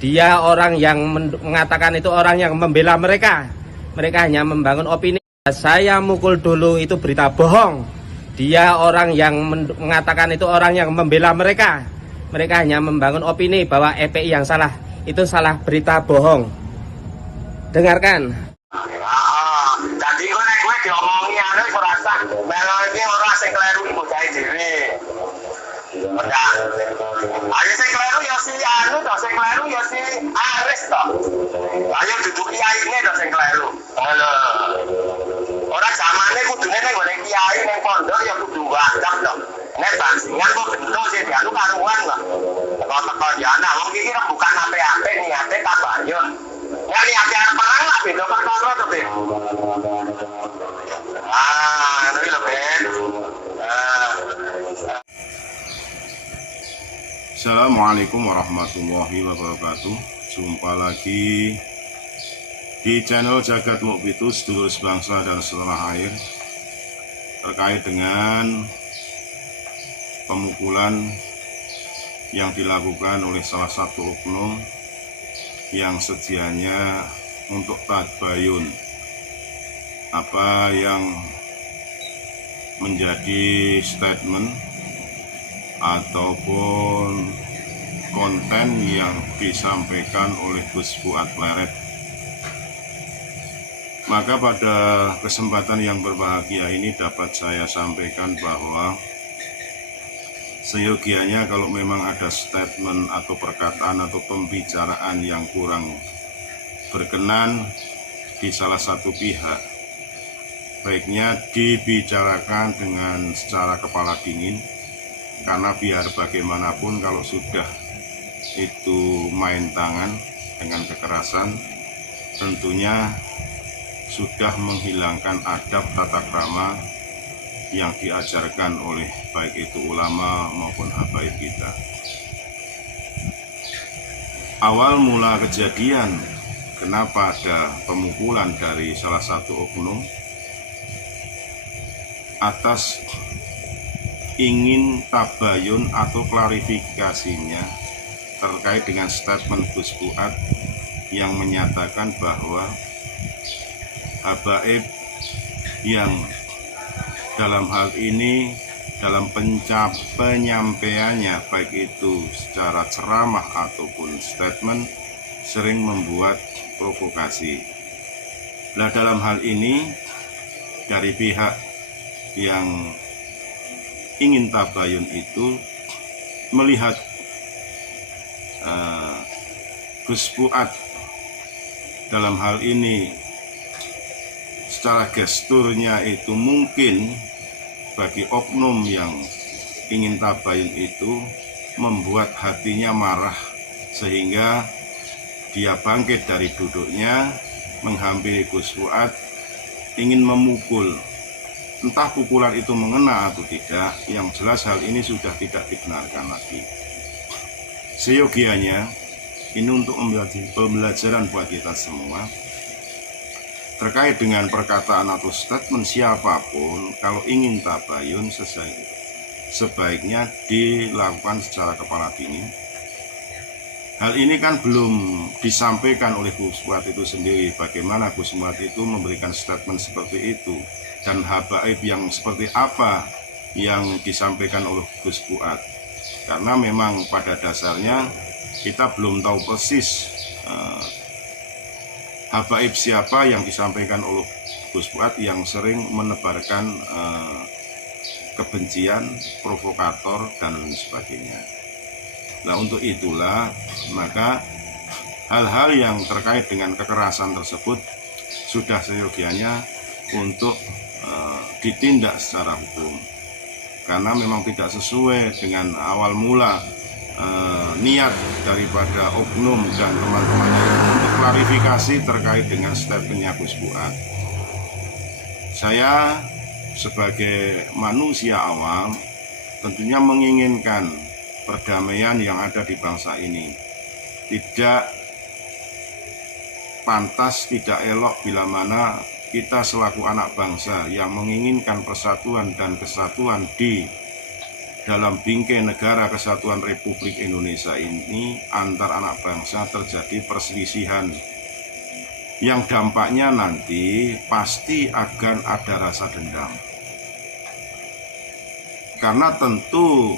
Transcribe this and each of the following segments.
Dia orang yang mengatakan itu orang yang membela mereka. Mereka hanya membangun opini. Saya mukul dulu itu berita bohong. Dia orang yang mengatakan itu orang yang membela mereka. Mereka hanya membangun opini bahwa EPI yang salah. Itu salah, berita bohong. Dengarkan. Jadi gue diomongi anu iso rasa melo iki ora sing kleru iku gawe dhewe. Udah. Ayo sing kleru ya si anu to, sing kleru ya si Aris to. Ayo duduk kiyaine to sing kleru. Ngono. Ora zamane kudune ning gone kiai ning pondok ya kudu wadap to. Nek bajingan kok bentuk sih dianu karuan kok. Kok teko jana wong iki bukan ape-ape niate tabayun. Ya niate arep perang lah beda perkara to, Ben. Ini loh, Ben. Assalamualaikum warahmatullahi wabarakatuh. Jumpa lagi di channel Jagat Mukbitus, dulur sebangsa dan setanah air, terkait dengan pemukulan yang dilakukan oleh salah satu oknum yang sedianya untuk tabayun. Apa yang menjadi statement ataupun konten yang disampaikan oleh Gus Fuad Pleret. Maka pada kesempatan yang berbahagia ini dapat saya sampaikan bahwa seyogianya kalau memang ada statement atau perkataan atau pembicaraan yang kurang berkenan di salah satu pihak, baiknya dibicarakan dengan secara kepala dingin, karena biar bagaimanapun kalau sudah itu main tangan dengan kekerasan, tentunya sudah menghilangkan adab tata krama yang diajarkan oleh baik itu ulama maupun habaib kita. Awal mula kejadian kenapa ada pemukulan dari salah satu oknum atas ingin tabayun atau klarifikasinya terkait dengan statement Gus Fuad yang menyatakan bahwa habaib yang dalam hal ini dalam penyampaiannya baik itu secara ceramah ataupun statement sering membuat provokasi. Nah, dalam hal ini dari pihak yang ingin tabayun itu melihat Gus Fuad dalam hal ini secara gesturnya itu mungkin bagi oknum yang ingin tabayun itu membuat hatinya marah, sehingga dia bangkit dari duduknya menghampiri Gus Fuad ingin memukul. Entah pukulan itu mengena atau tidak, yang jelas hal ini sudah tidak dibenarkan lagi. Seyogianya ini untuk pembelajaran buat kita semua terkait dengan perkataan atau statement siapapun. Kalau ingin tabayun sebaiknya dilakukan secara kepala dingin. Hal ini kan belum disampaikan oleh Gus Fuad itu sendiri, bagaimana Gus Fuad itu memberikan statement seperti itu, dan habaib yang seperti apa yang disampaikan oleh Gus Fuad. Karena memang pada dasarnya kita belum tahu persis habaib siapa yang disampaikan oleh Gus Fuad yang sering menebarkan kebencian, provokator, dan sebagainya. Nah, untuk itulah maka hal-hal yang terkait dengan kekerasan tersebut sudah seyogianya untuk ditindak secara hukum, karena memang tidak sesuai dengan awal mula niat daripada oknum dan teman-temannya untuk klarifikasi terkait dengan statementnya Gus Fuad. Saya sebagai manusia awam tentunya menginginkan perdamaian yang ada di bangsa ini. Tidak pantas, tidak elok bila mana kita selaku anak bangsa yang menginginkan persatuan dan kesatuan di dalam bingkai negara kesatuan Republik Indonesia ini antar anak bangsa terjadi perselisihan yang dampaknya nanti pasti akan ada rasa dendam. Karena tentu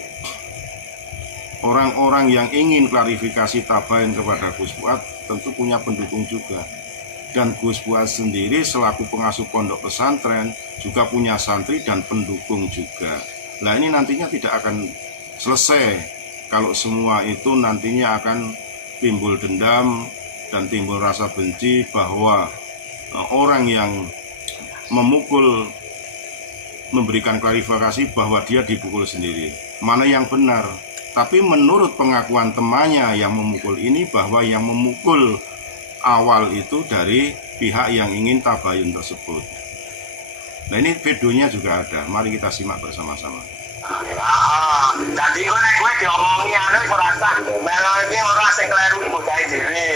orang-orang yang ingin klarifikasi Tabayan kepada Gus Fuad tentu punya pendukung juga. Dan Gus Fuad sendiri selaku pengasuh pondok pesantren juga punya santri dan pendukung juga. Nah ini nantinya tidak akan selesai kalau semua itu nantinya akan timbul dendam dan timbul rasa benci bahwa orang yang memukul memberikan klarifikasi bahwa dia dipukul sendiri. Mana yang benar? Tapi menurut pengakuan temannya yang memukul ini bahwa yang memukul awal itu dari pihak yang ingin tabayun tersebut. Nah ini videonya juga ada, mari kita simak bersama-sama. Jadi gue diomongi anu iso rasa melo iki ora sing kleru bocah dhewe.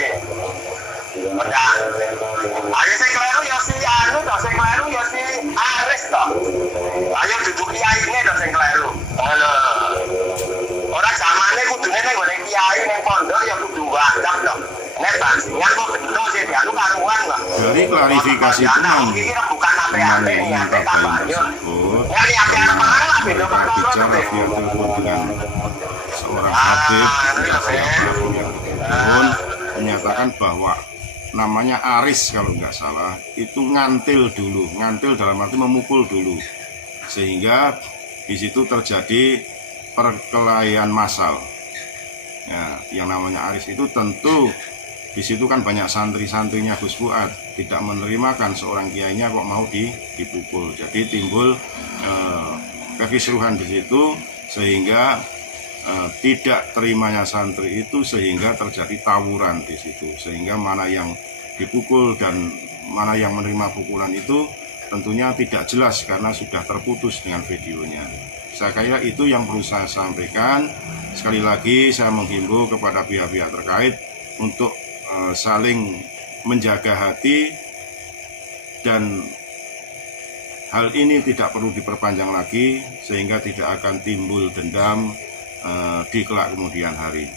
Udah. Ayo sing kleru ya si anu to, sing kleru ya si Aris to. Ayo duduk kiai ne to sing kleru. Ngono. Ora zamane kudune ning ngene kiai ning pondok ya kudu wadap to. Nek bajingan kok betul sih dianu karuan kok. Dari klarifikasi teman bukan apa-apa niate tabayun. Ya niate apa-apa lah beda bicara via telepon dengan seorang Habib yang telepon menyatakan bahwa namanya Aris kalau nggak salah itu ngantil dalam arti memukul dulu sehingga di situ terjadi perkelahian massal. Ya, yang namanya Aris itu tentu di situ kan banyak santri-santrinya Gus Fuad tidak menerima kan seorang kiainya kok mau dipukul. Jadi timbul kekisruhan di situ sehingga tidak terimanya santri itu sehingga terjadi tawuran di situ. Sehingga mana yang dipukul dan mana yang menerima pukulan itu tentunya tidak jelas karena sudah terputus dengan videonya. Saya kira itu yang perlu saya sampaikan. Sekali lagi saya menghimbau kepada pihak-pihak terkait untuk saling menjaga hati dan hal ini tidak perlu diperpanjang lagi sehingga tidak akan timbul dendam di kelak kemudian hari.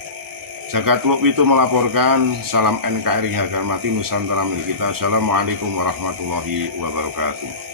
Jagatluk itu melaporkan, salam NKRI harga mati Nusantara milik kita. Assalamualaikum warahmatullahi wabarakatuh.